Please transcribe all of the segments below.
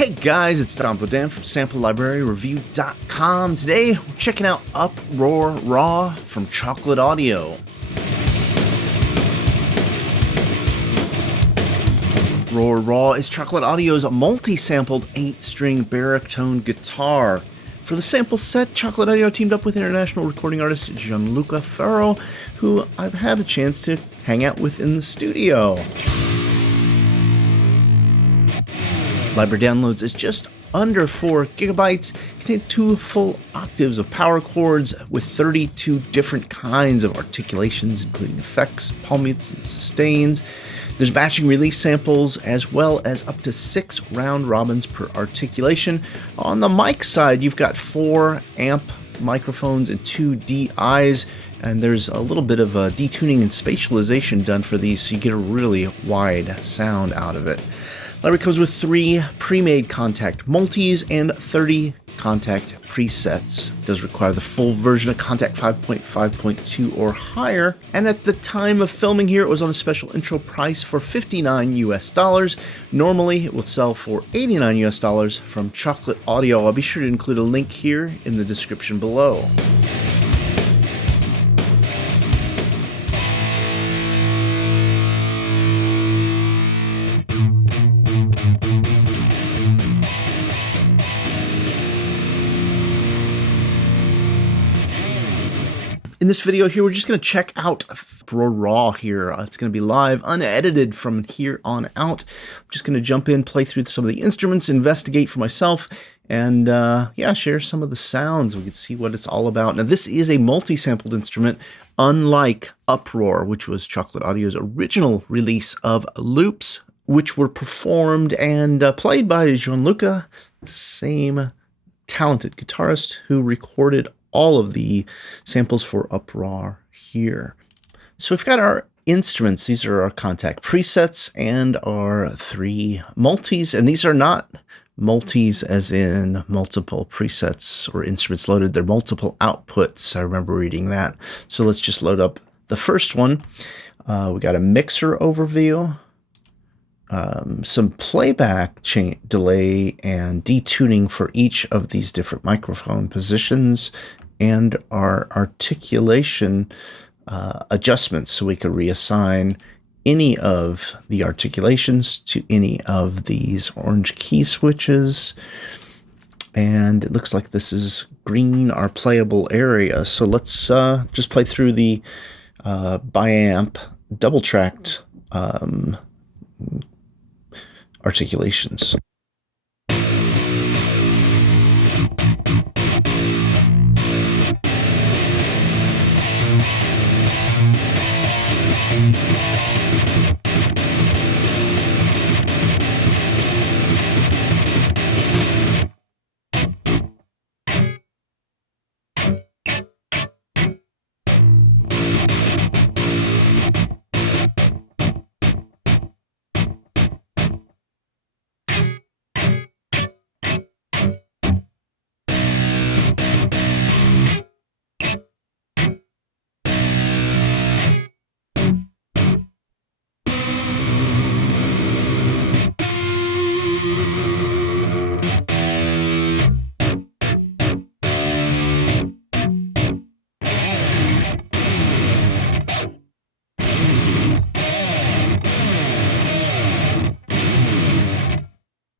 Hey guys, it's Don Bodan from SampleLibraryReview.com. Today, we're checking out Uproar Raw from Chocolate Audio. Uproar Raw is Chocolate Audio's multi-sampled 8-string baritone guitar. For the sample set, Chocolate Audio teamed up with international recording artist Gianluca Ferro, who I've had a chance to hang out with in the studio. Library downloads is just under 4 gigabytes, contains 2 full octaves of power chords with 32 different kinds of articulations, including effects, palm mutes, and sustains. There's matching release samples as well as up to 6 round robins per articulation. On the mic side, you've got 4 amp microphones and 2 DIs, and there's a little bit of detuning and spatialization done for these, so you get a really wide sound out of it. Library comes with 3 pre-made Contact multis and 30 Contact presets. It does require the full version of Contact 5.5.2 or higher, and at the time of filming here, it was on a special intro price for $59 US. Normally, it would sell for $89 US from Chocolate Audio. I'll be sure to include a link here in the description below. In this video here, we're just going to check out Uproar Raw here. It's going to be live, unedited from here on out. I'm just going to jump in, play through some of the instruments, investigate for myself, and share some of the sounds. We can see what it's all about. Now, this is a multi-sampled instrument, unlike Uproar, which was Chocolate Audio's original release of loops, which were performed and played by Gianluca, same talented guitarist who recorded all of the samples for Uproar here. So we've got our instruments. These are our Contact presets and our 3 multis. And these are not multis as in multiple presets or instruments loaded. They're multiple outputs. I remember reading that. So let's just load up the first one. We got a mixer overview. Some playback delay and detuning for each of these different microphone positions, and our articulation adjustments, so we could reassign any of the articulations to any of these orange key switches. And it looks like this is green, our playable area. So let's just play through the bi-amp double-tracked articulations.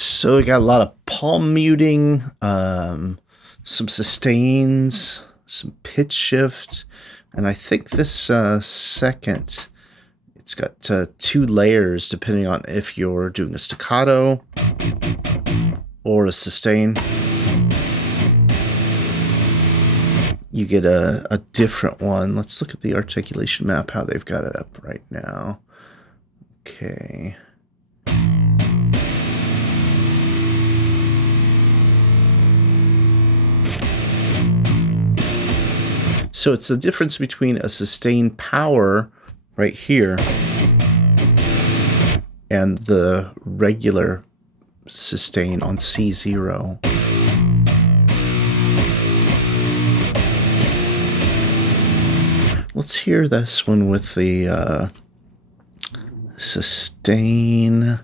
So we got a lot of palm muting, some sustains, some pitch shift, and I think this second, it's got 2 layers depending on if you're doing a staccato or a sustain. You get a different one. Let's look at the articulation map, how they've got it up right now. Okay. So it's the difference between a sustained power right here and the regular sustain on C0. Let's hear this one with the sustain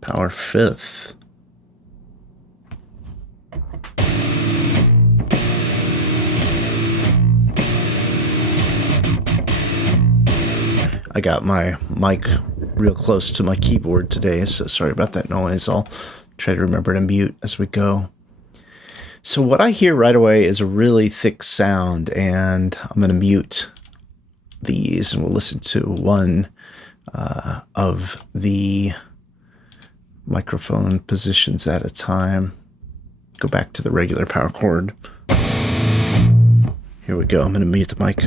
power fifth. I got my mic real close to my keyboard today, so sorry about that noise. I'll try to remember to mute as we go. So what I hear right away is a really thick sound, and I'm going to mute these, and we'll listen to one of the microphone positions at a time. Go back to the regular power chord. Here we go. I'm going to mute the mic.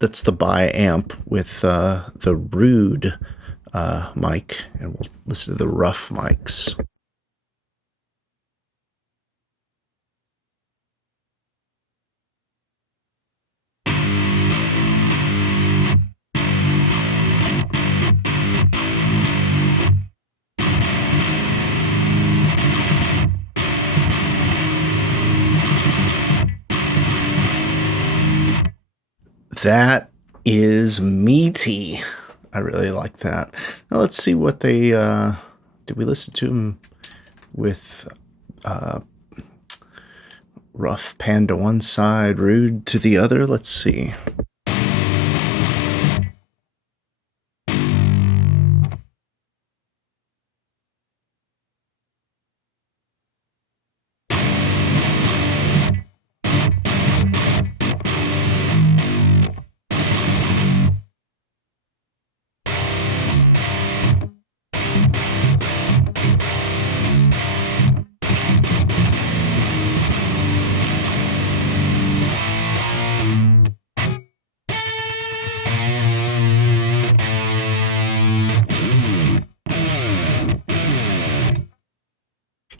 That's the bi-amp with the Rude mic, and we'll listen to the rough mics. That is meaty. I really like that. Now let's see what they did. We listen to them with rough pan to one side, rude to the other. Let's see.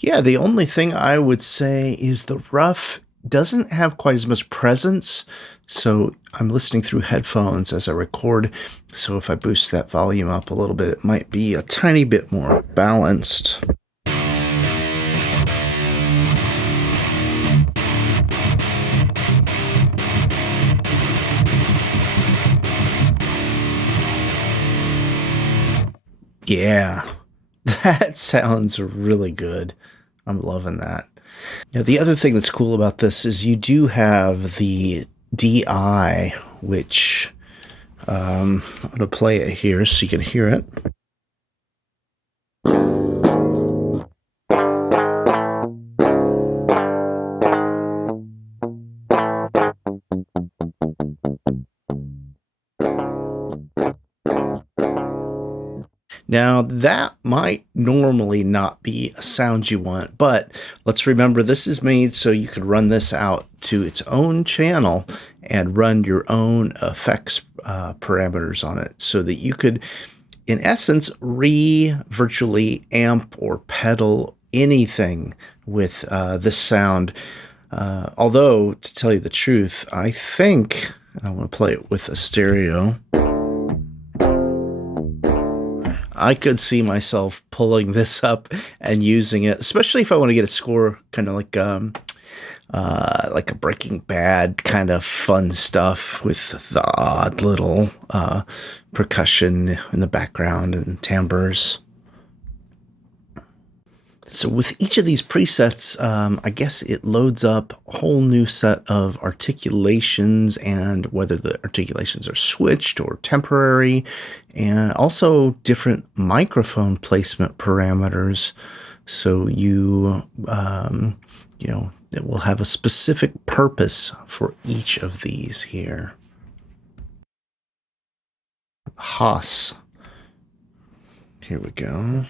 Yeah, the only thing I would say is the rough doesn't have quite as much presence. So I'm listening through headphones as I record. So if I boost that volume up a little bit, it might be a tiny bit more balanced. Yeah, that sounds really good. I'm loving that. Now, the other thing that's cool about this is you do have the DI, which I'm going to play it here so you can hear it. Now, that might normally not be a sound you want, but let's remember this is made so you could run this out to its own channel and run your own effects parameters on it so that you could, in essence, virtually amp or pedal anything with this sound. Although, to tell you the truth, I think I want to play it with a stereo. I could see myself pulling this up and using it, especially if I want to get a score kind of like a Breaking Bad kind of fun stuff with the odd little percussion in the background and timbres. So with each of these presets, I guess it loads up a whole new set of articulations, and whether the articulations are switched or temporary, and also different microphone placement parameters. So it will have a specific purpose for each of these here. Haas. Here we go.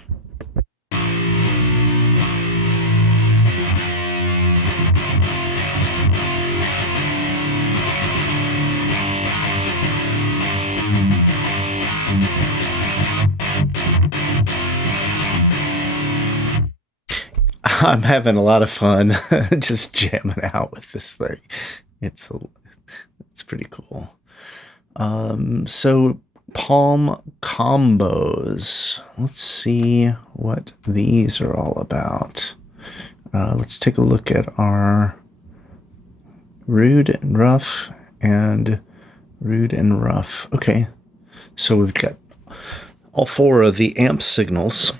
I'm having a lot of fun just jamming out with this thing. It's pretty cool. So palm combos. Let's see what these are all about. Let's take a look at our rude and rough and rude and rough. Okay, so we've got all four of the amp signals.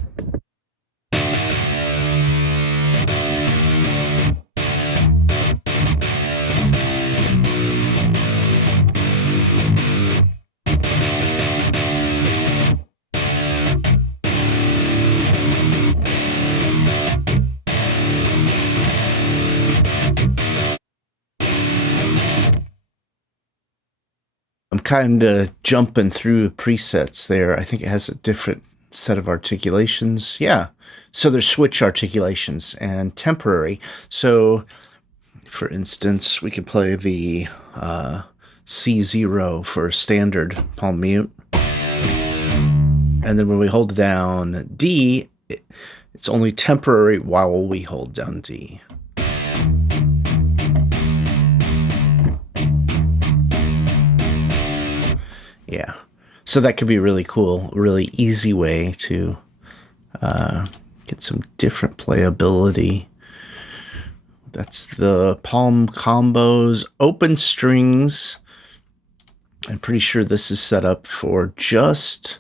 kind of jumping through presets there. I think it has a different set of articulations. Yeah. So there's switch articulations and temporary. So for instance, we can play the C0 for standard palm mute. And then when we hold down D, it's only temporary while we hold down D. Yeah, so that could be really cool, really easy way to get some different playability. That's the palm combos, open strings. I'm pretty sure this is set up for just,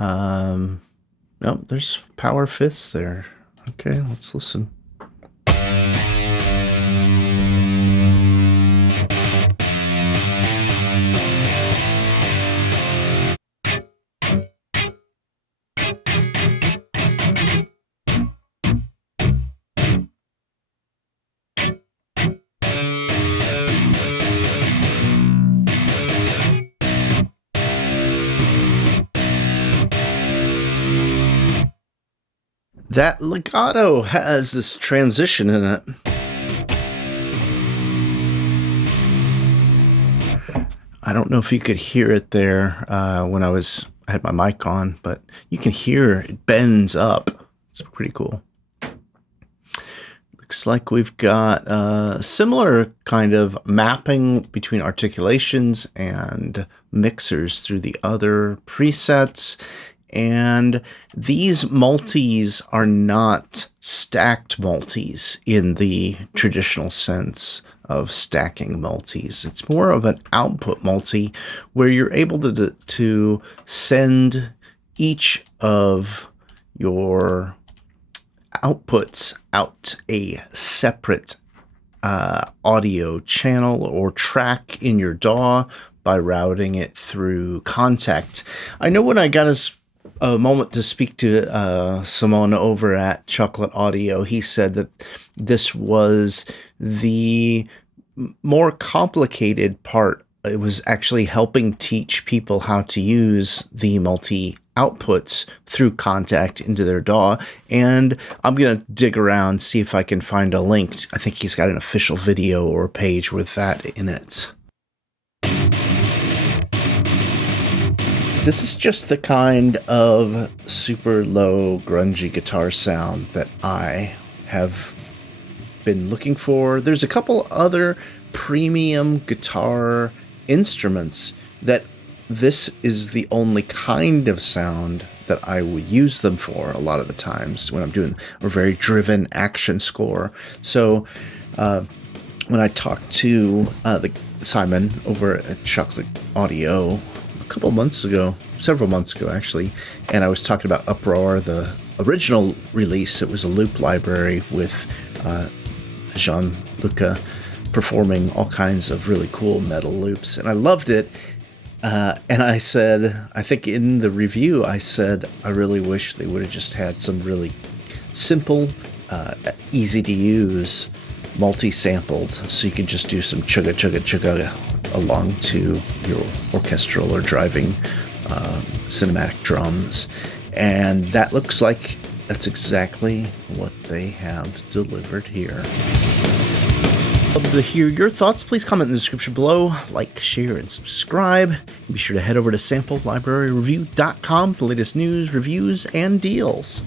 no, there's power fifths there. Okay, let's listen. That legato has this transition in it. I don't know if you could hear it there when I had my mic on, but you can hear it bends up. It's pretty cool. Looks like we've got a similar kind of mapping between articulations and mixers through the other presets. And these multis are not stacked multis in the traditional sense of stacking multis. It's more of an output multi where you're able to send each of your outputs out a separate audio channel or track in your DAW by routing it through contact. I know when I got a moment to speak to Simone over at Chocolate Audio, he said that this was the more complicated part. It was actually helping teach people how to use the multi outputs through contact into their DAW. And I'm going to dig around, see if I can find a link. I think he's got an official video or page with that in it. This is just the kind of super low grungy guitar sound that I have been looking for. There's a couple other premium guitar instruments that this is the only kind of sound that I would use them for a lot of the times when I'm doing a very driven action score. So when I talked to Simon over at Chocolate Audio several months ago actually, and I was talking about Uproar, the original release. It was a loop library with Jean-Luc performing all kinds of really cool metal loops, and I loved it. And I said, I think in the review, I said, I really wish they would have just had some really simple, easy to use, multi-sampled, so you could just do some chugga chugga chugga along to your orchestral or driving cinematic drums. And that looks like that's exactly what they have delivered here. Love to hear your thoughts. Please comment in the description below, like, share, and subscribe. Be sure to head over to samplelibraryreview.com for the latest news, reviews, and deals.